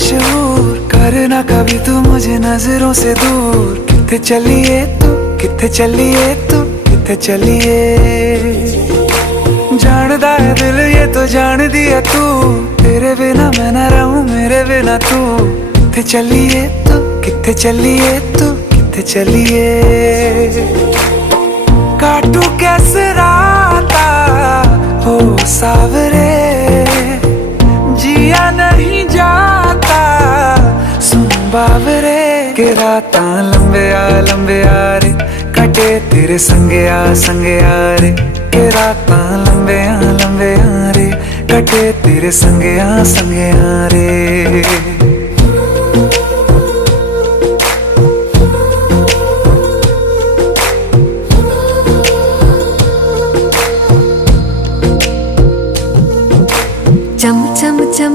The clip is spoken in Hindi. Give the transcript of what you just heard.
मशहूर, करना कभी तू मुझे नजरों से दूर। किथे चलिए तू, किथे चलिए तू, किथे चलिए। जानदा है दिल ये तो जान दिया तू, तेरे बिना मैं ना रहूं मेरे बिना तू। किथे चलिए तू, किथे चलिए तू, किथे चलिए। काटू कैसे राता हो सावरे, जिया नहीं जाता सुन बावरे। के राता लंबे आ रे, कटे तेरे संगे आ रे। के राता लंबे आ रे, कटे तेरे संगे आ रे।